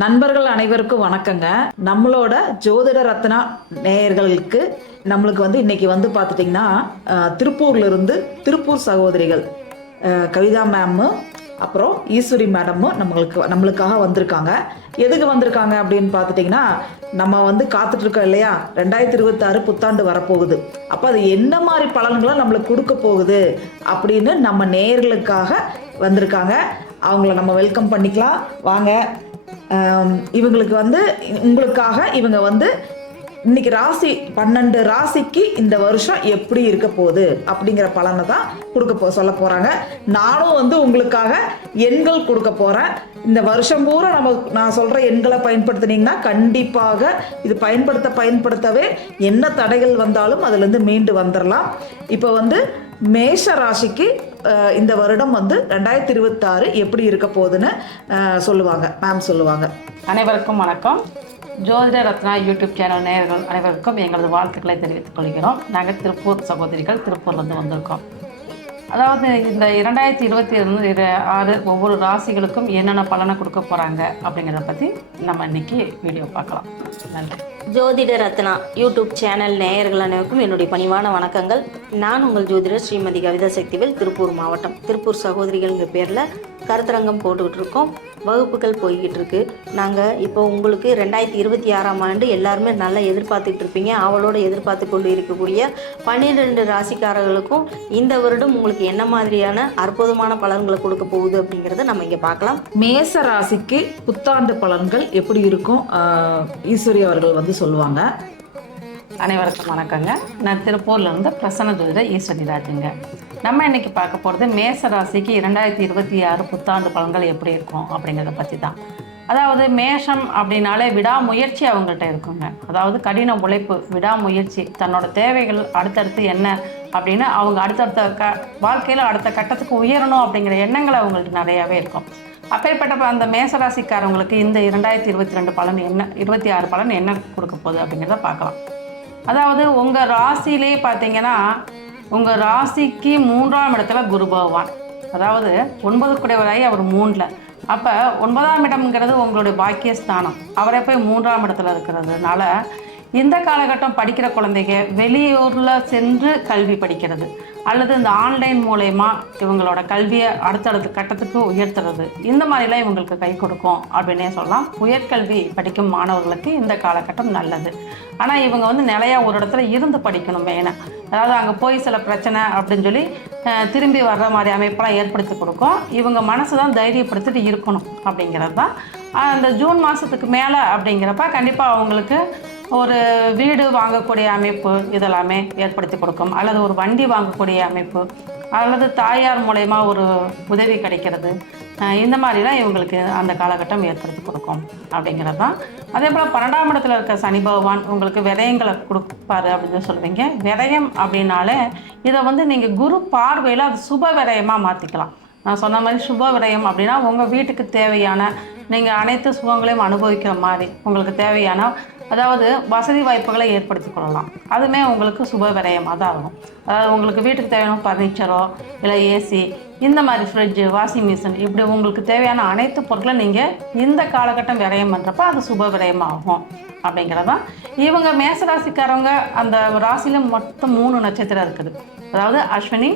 நண்பர்கள் அனைவருக்கும் வணக்கங்க. நம்மளோட ஜோதிட ரத்னா நேயர்களுக்கு நம்மளுக்கு இன்னைக்கு பார்த்துட்டிங்கன்னா திருப்பூர்ல இருந்து திருப்பூர் சகோதரிகள் கவிதா மேமு அப்புறம் ஈஸ்வரி மேடமும் நம்மளுக்காக வந்திருக்காங்க. எதுக்கு வந்திருக்காங்க அப்படின்னு பார்த்துட்டிங்கன்னா, நம்ம காத்துட்டு இருக்கோம் இல்லையா, 2026 புத்தாண்டு வரப்போகுது. அப்போ அது என்ன மாதிரி பலன்களை நம்மளுக்கு கொடுக்க போகுது அப்படின்னு நம்ம நேயர்களுக்காக வந்திருக்காங்க. அவங்கள நம்ம வெல்கம் பண்ணிக்கலாம். வாங்க. இவங்களுக்கு உங்களுக்காக இவங்க இன்னைக்கு ராசி 12 ராசிக்கு இந்த வருஷம் எப்படி இருக்க போகுது அப்படிங்கிற பலனை தான் சொல்ல போறாங்க. நானும் உங்களுக்காக எண்கள் கொடுக்க போறேன். இந்த வருஷம் பூரா நான் சொல்ற எண்களை பயன்படுத்தினீங்கன்னா கண்டிப்பாக இது பயன்படுத்தவே என்ன தடைகள் வந்தாலும் அதுல இருந்து மீண்டு வந்துடலாம். இப்போ மேஷ ராசிக்கு இந்த வருடம் 2026 எப்படி இருக்க போகுதுன்னு சொல்லுவாங்க. மேம் சொல்லுவாங்க. அனைவருக்கும் வணக்கம். ஜோதிட ரத்னா யூடியூப் சேனல் நேயர்கள் அனைவருக்கும் எங்களது வாழ்த்துக்களை தெரிவித்துக் கொள்கிறோம். நாங்கள் திருப்பூர் சகோதரிகள் திருப்பூர்லேருந்து வந்திருக்கோம். அதாவது இந்த 2026 ஒவ்வொரு ராசிகளுக்கும் என்னென்ன பலனை கொடுக்க போகிறாங்க அப்படிங்கிறத பற்றி நம்ம இன்னைக்கு வீடியோ பார்க்கலாம். நன்றி. ஜோதிட ரத்னா யூடியூப் சேனல் நேயர்கள் அனைவருக்கும் என்னுடைய பணிவான வணக்கங்கள். நான் உங்கள் ஜோதிடர் ஸ்ரீமதி கவிதா சக்திவேல், திருப்பூர் மாவட்டம். திருப்பூர் சகோதரிகள்ங்கிற பேரில் கருத்தரங்கம் போட்டுக்கிட்டு இருக்கோம். வகுப்புகள் போய்கிட்டு இருக்கு. நாங்கள் இப்போ உங்களுக்கு 2026ஆம் ஆண்டு எல்லாருமே நல்லா எதிர்பார்த்துட்டு இருப்பீங்க. அவளோட எதிர்பார்த்து கொண்டு இருக்கக்கூடிய 12 ராசிக்காரர்களுக்கும் இந்த வருடம் உங்களுக்கு என்ன மாதிரியான அற்புதமான பலன்களை கொடுக்க போகுது அப்படிங்கிறத நம்ம இங்கே பார்க்கலாம். மேச ராசிக்கு புத்தாண்டு பலன்கள் எப்படி இருக்கும் ஈஸ்வரி அவர்கள் சொல்லுவாங்க. அனைவருக்கும் வணக்கங்க. நான் திருப்பூர்லேருந்து பிரசன்ன ஜோதிடர் ஈஸ்வரி ராஜுங்க. நம்ம இன்னைக்கு பார்க்க போகிறது மேச ராசிக்கு 2026 புத்தாண்டு பலன்கள் எப்படி இருக்கும் அப்படிங்கிறத பற்றி தான். அதாவது மேஷம் அப்படின்னாலே விடாமுயற்சி அவங்கள்ட்ட இருக்குங்க. அதாவது கடின உழைப்பு, விடாமுயற்சி, தன்னோட தேவைகள் அடுத்தடுத்து என்ன அப்படின்னு அவங்க அடுத்தடுத்த வாழ்க்கையில் அடுத்த கட்டத்துக்கு உயரணும் அப்படிங்கிற எண்ணங்கள் அவங்கள்ட்ட நிறையாவே இருக்கும். அப்பேற்பட்ட அந்த மேசராசிக்காரவங்களுக்கு இந்த 2022 பலன் என்ன, 26 பலன் என்ன கொடுக்க போகுது அப்படிங்கிறத பார்க்கலாம். அதாவது உங்கள் ராசியிலே பார்த்தீங்கன்னா, உங்கள் ராசிக்கு 3ஆம் இடத்துல குரு பகவான், அதாவது 9 குடைவராகி அவர் 3ல். அப்போ 9ஆம் இடம்ங்கிறது உங்களுடைய பாக்கியஸ்தானம். அவரை போய் 3ஆம் இடத்துல இருக்கிறதுனால இந்த காலகட்டம் படிக்கிற குழந்தைங்க வெளியூரில் சென்று கல்வி படிக்கிறது அல்லது இந்த ஆன்லைன் மூலயமா இவங்களோட கல்வியை அடுத்தடுத்த கட்டத்துக்கு உயர்த்துறது, இந்த மாதிரிலாம் இவங்களுக்கு கை கொடுக்கும் அப்படின்னே சொல்லலாம். உயர்கல்வி படிக்கும் மாணவர்களுக்கு இந்த காலகட்டம் நல்லது. ஆனால் இவங்க நிலையாக ஒரு இடத்துல இருந்து படிக்கணும் மெயினாக. அதாவது அங்கே போய் சில பிரச்சனை அப்படின்னு சொல்லி திரும்பி வர்ற மாதிரி அமைப்பெல்லாம் ஏற்படுத்தி கொடுக்கும். இவங்க மனசு தான் தைரியப்படுத்திட்டு இருக்கணும் அப்படிங்கிறது தான். அந்த ஜூன் மாதத்துக்கு மேலே அப்படிங்கிறப்ப கண்டிப்பாக அவங்களுக்கு ஒரு வீடு வாங்கக்கூடிய அமைப்பு இதெல்லாமே ஏற்படுத்தி கொடுக்கும், அல்லது ஒரு வண்டி வாங்கக்கூடிய அமைப்பு, அல்லது தாயார் மூலயமா ஒரு உதவி கிடைக்கிறது, இந்த மாதிரிலாம் இவங்களுக்கு அந்த காலகட்டம் ஏற்படுத்தி கொடுக்கும் அப்படிங்கிறது தான். அதே போல் 12ஆம் இடத்துல இருக்க சனி பகவான் உங்களுக்கு விரயங்களை கொடுப்பாரு அப்படின்னு சொல்லுவீங்க. விரயம் அப்படின்னாலே இதை நீங்கள் குரு பார்வையில் அது சுப விரயமாக மாற்றிக்கலாம். நான் சொன்ன மாதிரி சுப விரயம் அப்படின்னா உங்கள் வீட்டுக்கு தேவையான நீங்கள் அனைத்து சுகங்களையும் அனுபவிக்கிற மாதிரி உங்களுக்கு தேவையான, அதாவது வசதி வாய்ப்புகளை ஏற்படுத்தி கொள்ளலாம். அதுவுமே உங்களுக்கு சுப விரயமாக தான் ஆகும். அதாவது உங்களுக்கு வீட்டுக்கு தேவையான ஃபர்னிச்சரோ இல்லை ஏசி, இந்த மாதிரி ஃப்ரிட்ஜு, வாஷிங் மிஷின், இப்படி உங்களுக்கு தேவையான அனைத்து பொருட்களை நீங்கள் இந்த காலகட்டம் விரயம் பண்ணுறப்ப அது சுப விரயமாகும் அப்படிங்கிறதான். இவங்க மேசராசிக்காரவங்க அந்த ராசியில் மொத்தம் 3 நட்சத்திரம் இருக்குது. அதாவது அஸ்வினி,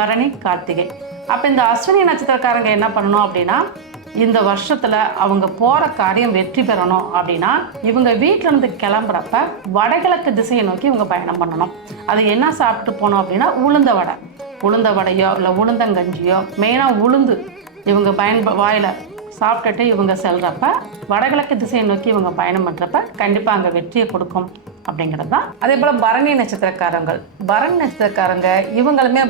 பரணி, கார்த்திகை. அப்போ இந்த அஸ்வினி நட்சத்திரக்காரங்க என்ன பண்ணணும் அப்படின்னா, இந்த வருஷத்தில் அவங்க போகிற காரியம் வெற்றி பெறணும் அப்படின்னா இவங்க வீட்டிலேருந்து கிளம்புறப்ப வடகிழக்கு திசையை நோக்கி இவங்க பயணம் பண்ணணும். அது என்ன சாப்பிட்டு போகணும் அப்படின்னா உளுந்த வடையோ இல்லை உளுந்தங்கஞ்சியோ, மெயினாக உளுந்து இவங்க வாயில் சாப்பிட்டுட்டு இவங்க செல்றப்ப வடகிழக்கு திசையை நோக்கி இவங்க பயணம் பண்ணுறப்ப கண்டிப்பாக அங்கே வெற்றியை கொடுக்கும் அப்படிங்கிறது தான். அதே போல் பரணி நட்சத்திரக்காரங்க இவங்களுமே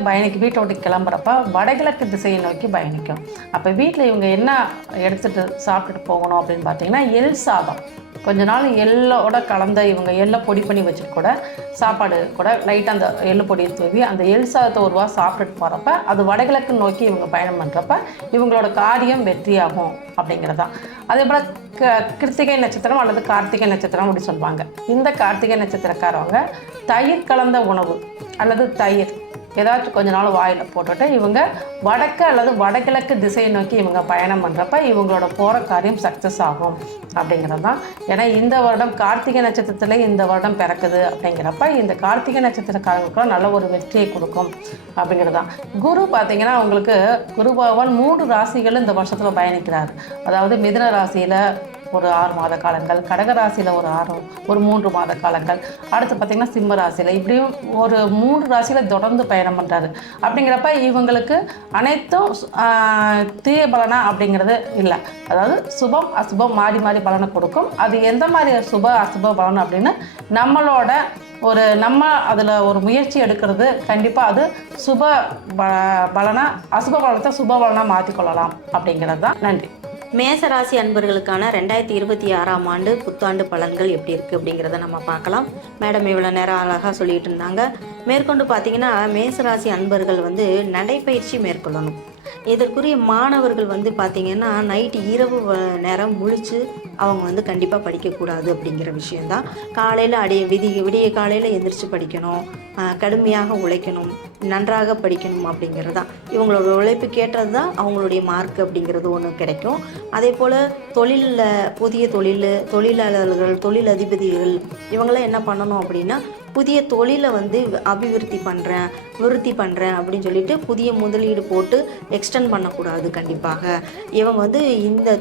வீட்டை விட்டு கிளம்புறப்ப வடகிழக்கு திசையை நோக்கி பயணிக்கும். அப்போ வீட்டில் இவங்க என்ன எடுத்துகிட்டு சாப்பிட்டுட்டு போகணும் அப்படின்னு பார்த்தீங்கன்னா, எள் சாதம், கொஞ்ச நாள் எள்ளோட கலந்த இவங்க எள்ளை பொடி பண்ணி வச்சுட்டு கூட சாப்பாடு கூட லைட்டாக அந்த எள்ளு பொடியை தூவி அந்த எள் சாதத்தை ஒரு வாரம் சாப்பிட்டுட்டு போகிறப்ப அது வடகிழக்கு நோக்கி இவங்க பயணம் பண்ணுறப்ப இவங்களோட காரியம் வெற்றியாகும் அப்படிங்கிறதான். அதே போல் கிருத்திகை நட்சத்திரம் அல்லது கார்த்திகை நட்சத்திரம் அப்படி சொல்லுவாங்க. இந்த கார்த்திகை நட்சத்திரக்காரவங்க தயிர் கலந்த உணவு அல்லது தயிர் ஏதாச்சும் கொஞ்ச நாள் வாயில் போட்டுட்டு இவங்க வடக்கு அல்லது வடகிழக்கு திசையை நோக்கி இவங்க பயணம் பண்ணுறப்ப இவங்களோட போகிற காரியம் சக்ஸஸ் ஆகும் அப்படிங்கிறது தான். ஏன்னா இந்த வருடம் கார்த்திகை நட்சத்திரத்தில் இந்த வருடம் பிறக்குது அப்படிங்கிறப்ப இந்த கார்த்திகை நட்சத்திரக்காரங்களுக்குலாம் நல்ல ஒரு வெற்றியை கொடுக்கும் அப்படிங்கிறது தான். குரு பார்த்திங்கன்னா அவங்களுக்கு குரு பகவான் 3 ராசிகள் இந்த வருஷத்தில் பயணிக்கிறார். அதாவது மிதுன ராசியில் ஒரு 6 மாத காலங்கள், கடக ராசியில் ஒரு 3 மாத காலங்கள், அடுத்து பார்த்திங்கன்னா சிம்ம ராசியில், இப்படியும் ஒரு 3 ராசியில் தொடர்ந்து பயணம் பண்ணுறாரு. அப்படிங்கிறப்ப இவங்களுக்கு அனைத்தும் தீய பலனா அப்படிங்கிறது இல்லை. அதாவது சுபம் அசுபம் மாறி மாறி பலனை கொடுக்கும். அது எந்த மாதிரி சுப அசுப பலன் அப்படின்னு நம்ம அதில் ஒரு முயற்சி எடுக்கிறது கண்டிப்பாக அது சுப பலனா அசுப பலனத்தை சுப பலனாக மாற்றிக்கொள்ளலாம் அப்படிங்கிறது தான். நன்றி. மேசராசி அன்பர்களுக்கான 2026ஆம் ஆண்டு புத்தாண்டு பலன்கள் எப்படி இருக்குது அப்படிங்கிறத நம்ம பார்க்கலாம். மேடம் இவ்வளோ நேரம் அழகாக சொல்லிகிட்டு இருந்தாங்க. மேற்கொண்டு பார்த்தீங்கன்னா மேசராசி அன்பர்கள் வந்து நடைப்பயிற்சி மேற்கொள்ளணும். இதற்குரிய மாணவர்கள் வந்து பார்த்திங்கன்னா நைட்டு இரவு நேரம் முழித்து அவங்க வந்து கண்டிப்பாக படிக்கக்கூடாது அப்படிங்கிற விஷயந்தான். காலையில் விடிய காலையில் எந்திரிச்சு படிக்கணும், கடுமையாக உழைக்கணும், நன்றாக படிக்கணும் அப்படிங்கிறது தான். இவங்களோட உழைப்பு கேட்டது தான் அவங்களுடைய மார்க் அப்படிங்கிறது ஒன்று கிடைக்கும். அதே போல் தொழிலில் புதிய தொழிலாளர்கள், தொழிலதிபதிகள் இவங்களாம் என்ன பண்ணணும் அப்படின்னா புதிய தொழிலை வந்து விருத்தி பண்ணுறேன் அப்படின்னு சொல்லிட்டு புதிய முதலீடு போட்டு எக்ஸ்டெண்ட் பண்ணக்கூடாது. கண்டிப்பாக இவங்க வந்து இந்த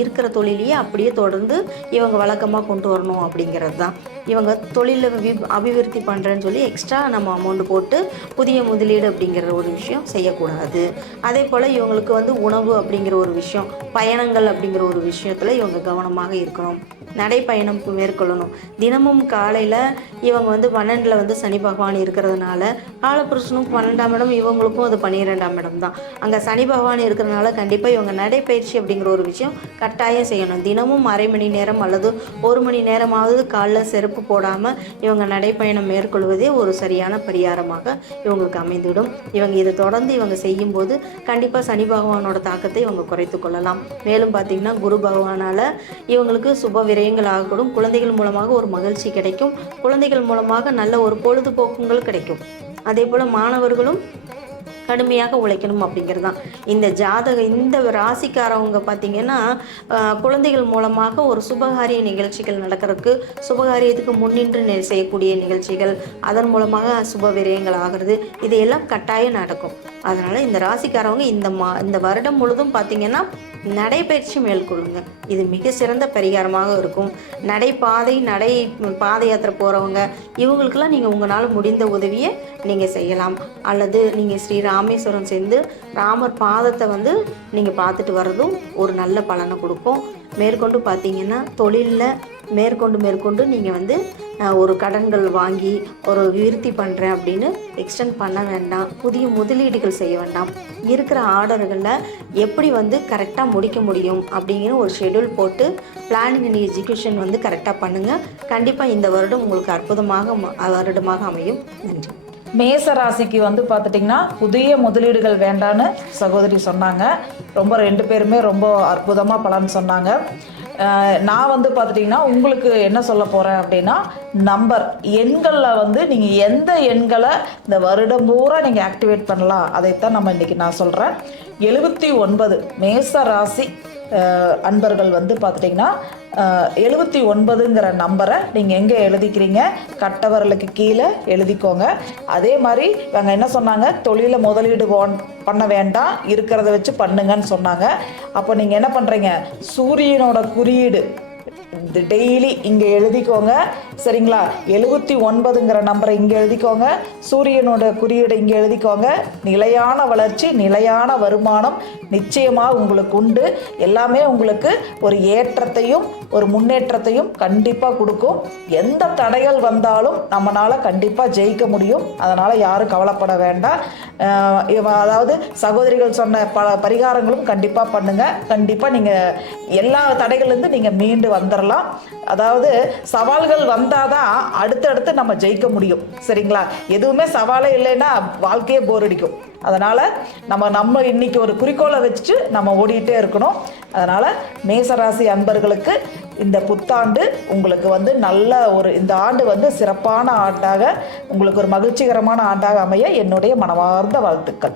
இருக்கிற தொழிலையே அப்படியே தொடர்ந்து இவங்க வழக்கமாக கொண்டு வரணும் அப்படிங்கிறது தான். இவங்க தொழிலை அபிவிருத்தி பண்ணுறேன்னு சொல்லி எக்ஸ்ட்ரா நம்ம அமௌண்ட் போட்டு புதிய முதலீடு அப்படிங்கிற ஒரு விஷயம் செய்யக்கூடாது. அதே போல் இவங்களுக்கு வந்து உணவு அப்படிங்கிற ஒரு விஷயம், பயணங்கள் அப்படிங்கிற ஒரு விஷயத்தில் இவங்க கவனமாக இருக்கணும். நடைப்பயணம் மேற்கொள்ளணும். தினமும் காலையில் இவங்க வந்து 12 வந்து சனி பகவான் இருக்கிறதுனால காலபுருஷனுக்கும் 12ஆம் இடம், இவங்களுக்கும் அது 12ஆம் இடம் தான். அங்கே சனி பகவான் இருக்கிறதுனால கண்டிப்பாக இவங்க நடைப்பயிற்சி அப்படிங்கிற ஒரு விஷயம் கட்டாயம் செய்யணும். தினமும் அரை மணி நேரம் அல்லது 1 மணி நேரமாவது காலில் செருப்பு போடாமல் இவங்க நடைப்பயணம் மேற்கொள்வதே ஒரு சரியான பரிகாரமாக இவங்களுக்கு அமைந்துவிடும். இவங்க இதை தொடர்ந்து இவங்க செய்யும்போது கண்டிப்பாக சனி பகவானோட தாக்கத்தை இவங்க குறைத்து கொள்ளலாம். மேலும் பார்த்திங்கன்னா குரு பகவானால் இவங்களுக்கு சுப விரயங்கள் ஆகக்கூடும். குழந்தைகள் மூலமாக ஒரு மகிழ்ச்சி கிடைக்கும். குழந்தைகள் மூலமாக நல்ல ஒரு பொழுதுபோக்குங்கள் கிடைக்கும். அதே போல் மாணவர்களும் கடுமையாக உழைக்கணும் அப்படிங்கிறது தான். இந்த ராசிக்காரவங்க பார்த்திங்கன்னா குழந்தைகள் மூலமாக ஒரு சுபகாரிய நிகழ்ச்சிகள் நடக்கிறதுக்கு, சுபகாரியத்துக்கு முன்னின்று செய்யக்கூடிய நிகழ்ச்சிகள், அதன் மூலமாக சுப விரயங்கள் ஆகிறது, இதையெல்லாம் கட்டாயம் நடக்கும். அதனால் இந்த ராசிக்காரவங்க இந்த வருடம் முழுதும் பார்த்திங்கன்னா நடைபயிற்சி மேற்கொள்ளுங்க. இது மிக சிறந்த பரிகாரமாக இருக்கும். பாத யாத்திரை போகிறவங்க இவங்களுக்கெல்லாம் நீங்கள் உங்களால் முடிந்த உதவியை நீங்கள் செய்யலாம். அல்லது நீங்கள் ஸ்ரீ ராமேஸ்வரம் சேர்ந்து ராமர் பாதத்தை வந்து நீங்கள் பார்த்துட்டு வர்றதும் ஒரு நல்ல பலனை கொடுக்கும். மேற்கொண்டு பார்த்தீங்கன்னா தொழிலில் மேற்கொண்டு நீங்கள் வந்து ஒரு கடன்கள் வாங்கி ஒரு விருத்தி பண்ணுறேன் அப்படின்னு எக்ஸ்டெண்ட் பண்ண வேண்டாம். புதிய முதலீடுகள் செய்ய வேண்டாம். இருக்கிற ஆர்டர்களில் எப்படி வந்து கரெக்டாக முடிக்க முடியும் அப்படிங்கிற ஒரு ஷெட்யூல் போட்டு பிளானிங் அண்ட் எக்ஸிக்யூஷன் வந்து கரெக்டாக பண்ணுங்கள். கண்டிப்பாக இந்த வருடம் உங்களுக்கு அற்புதமாக வருடமாக அமையும். நன்றி. மேச ராசிக்கு வந்து பார்த்துட்டிங்கன்னா புதிய முதலீடுகள் வேண்டான்னு சகோதரி சொன்னாங்க. ரொம்ப 2 பேருமே ரொம்ப அற்புதமாக பலன் சொன்னாங்க. நான் வந்து பார்த்துட்டிங்கன்னா உங்களுக்கு என்ன சொல்ல போகிறேன் அப்படின்னா எண்களில் வந்து நீங்கள் எந்த எண்களை இந்த வருடம் பூரா நீங்கள் ஆக்டிவேட் பண்ணலாம் அதைத்தான் நம்ம இன்றைக்கி நான் சொல்கிறேன். 79 மேச ராசி அன்பர்கள் வந்து பார்த்துட்டிங்கன்னா 79ங்கிற நம்பரை நீங்கள் எங்கே எழுதிக்கிறீங்க, கட்டவரலுக்கு கீழே எழுதிக்கோங்க. அதே மாதிரி இவங்க என்ன சொன்னாங்க, தொழிலை முதலீடு பண்ண வேண்டாம், இருக்கிறத வச்சு பண்ணுங்கன்னு சொன்னாங்க. அப்போ நீங்கள் என்ன பண்ணுறீங்க, சூரியனோட குறியீடு டெய்லி இங்கே எழுதிக்கோங்க. சரிங்களா? 79ங்கிற நம்பரை இங்கே எழுதிக்கோங்க. சூரியனோட குறியீடு இங்கே எழுதிக்கோங்க. நிலையான வளர்ச்சி, நிலையான வருமானம் நிச்சயமாக உங்களுக்கு உண்டு. எல்லாமே உங்களுக்கு ஒரு ஏற்றத்தையும் ஒரு முன்னேற்றத்தையும் கண்டிப்பாக கொடுக்கும். எந்த தடைகள் வந்தாலும் நம்மளால் கண்டிப்பாக ஜெயிக்க முடியும். அதனால் யாரும் கவலைப்பட வேண்டாம். அதாவது சகோதரிகள் சொன்ன பரிகாரங்களும் கண்டிப்பாக பண்ணுங்கள். கண்டிப்பாக நீங்கள் எல்லா தடைகள்லேருந்து நீங்கள் மீண்டு வந்துடலாம். வரலாம். அதாவது சவால்கள் வந்தாதான் அடுத்தடுத்து நம்ம ஜெயிக்க முடியும். சரிங்களா? எதுவுமே சவாலே இல்லைன்னா வாழ்க்கையே போர் அடிக்கும். அதனால் நம்ம இன்னைக்கு ஒரு குறிக்கோளை வச்சுட்டு நம்ம ஓடிட்டே இருக்கணும். அதனால் மேசராசி அன்பர்களுக்கு இந்த புத்தாண்டு உங்களுக்கு வந்து நல்ல இந்த ஆண்டு சிறப்பான ஆண்டாக, உங்களுக்கு ஒரு மகிழ்ச்சிகரமான ஆண்டாக அமைய என்னுடைய மனமார்ந்த வாழ்த்துக்கள்.